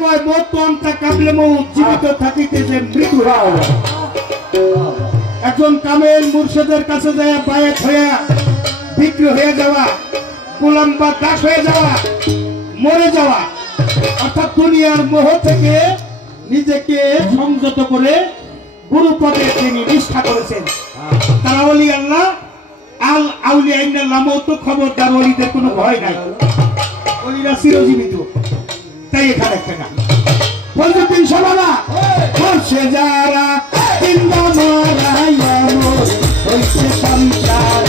কয় মতনটা কাবলে মউত জীবিত থাকিতেছে মৃত্যু হওয়া। এখন কামেল মুর্শিদের কাছে যায় বায়াত হয়ে বিক্রি হয়ে যাওয়া, গোলাম বা দাস হয়ে যাওয়া, মরে যাওয়া, অর্থাৎ দুনিয়ার মোহ থেকে নিজেকে সংযত করে গুরু পদে তিনি নিষ্ঠা করেছেন। তারা ওলি আল্লাহ আল আউলিয়া ইন্নাল্লাহ মউত, খবরদার ওলিদের কোনো ভয় নাই, ওলিরা চিরজীবিত। তাই এখানে একটা গান বলতে তিন সবানা করছে যারা তিনটা মারাইয়া মোর হইছে সংসার,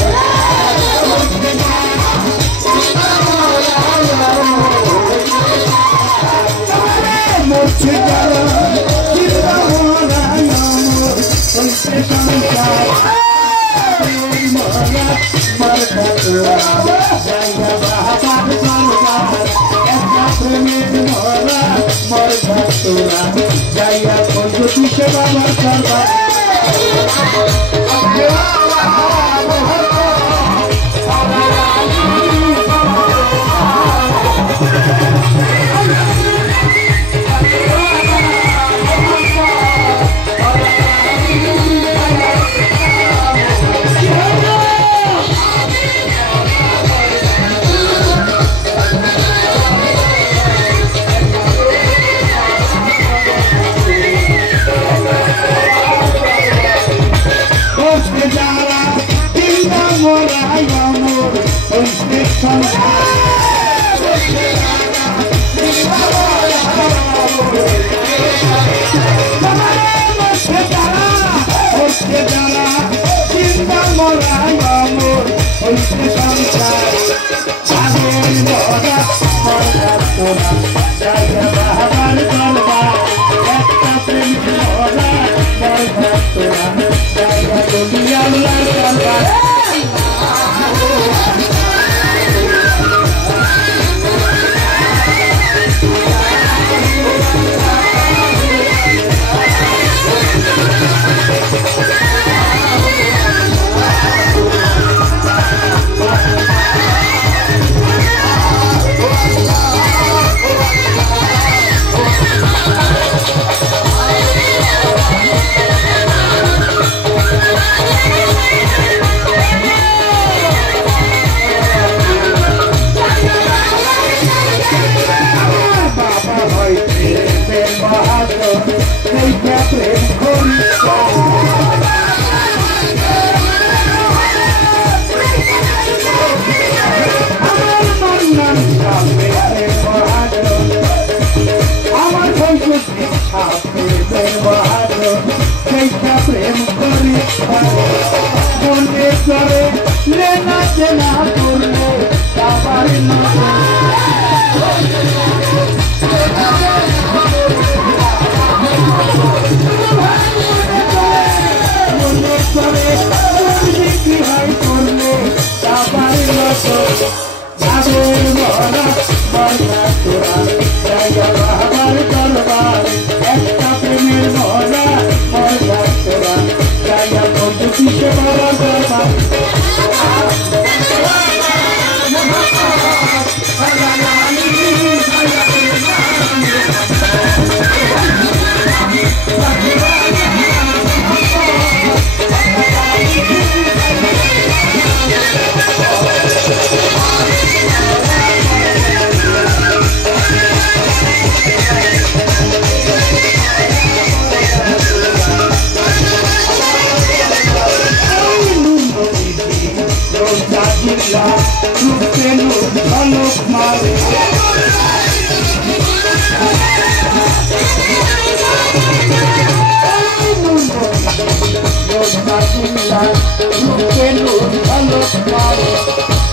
মরছে যারা তিনটা মারাইয়া মোর হইছে সংসার, মার খাতরা জায়গা বাহাবার সরকার, একটা প্রেমের মরা মর খাতরা জায়গা পঞ্চতি সেবা মার সরকার।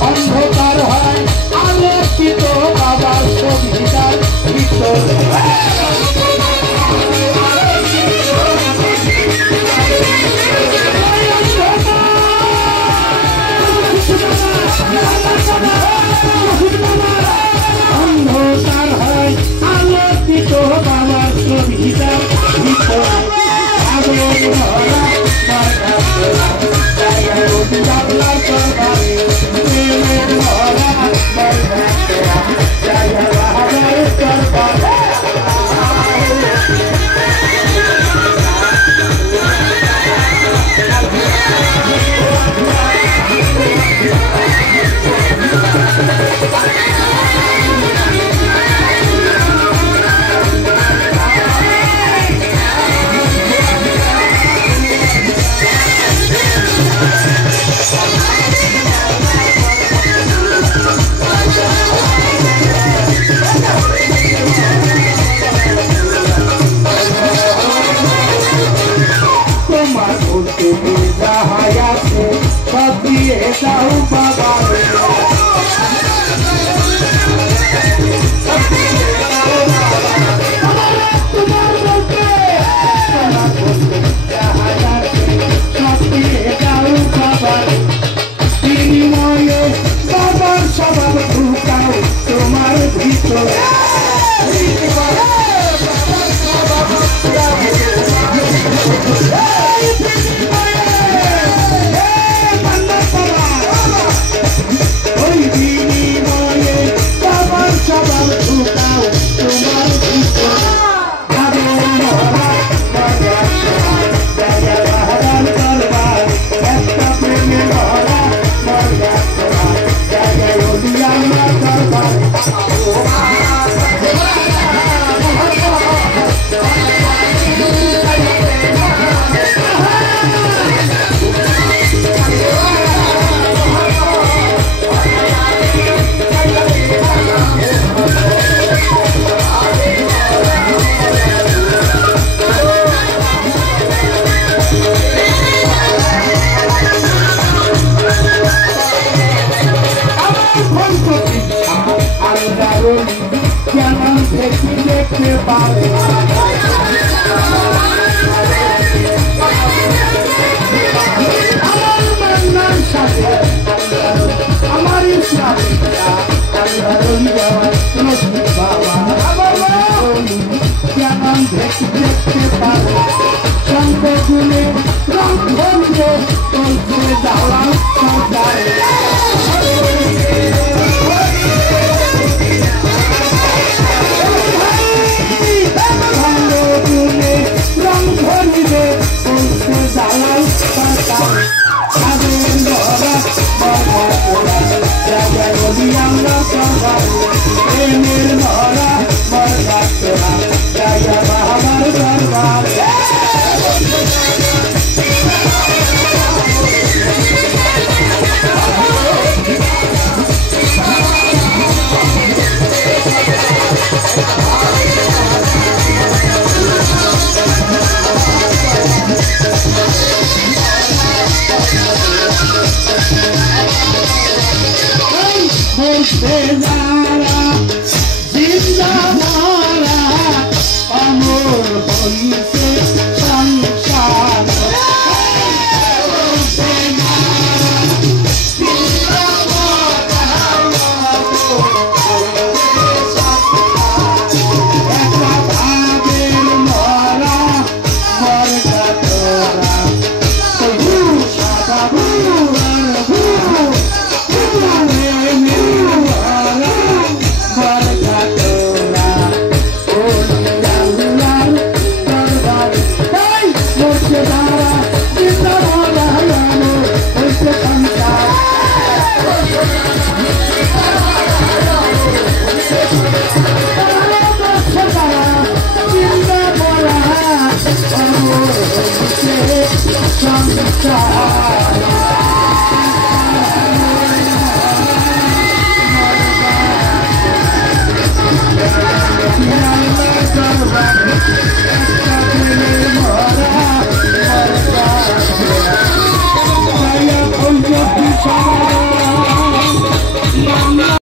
অন্ধকার হয় আলোকিত বাবার সবিতার ভিতরে অন্ধকার হয় আলোকিত বাবার সবিতার ভিতরে আলোর ভরা তুমি যাহাই আছে সব দিয়ে দাও বাবা তোমার বলতে যাহাই আছে সব দিয়ে দাও বাবা বিনিময়ে বাবার স্বভাব ঢুকাও তোমার ভিতরে ওই বিনিময়ে বাবার স্বভাব ঢুকাও তোমার ভিতরে একটা প্রেমে ভরা দেখতে পারে আমার মান্নার সাথে আমার ইসলাম বাবা কেমন দেখতে পারে সঙ্গে রং ধরলে চলছে দাওয়াল সরকারে জিন্দা মারা অমর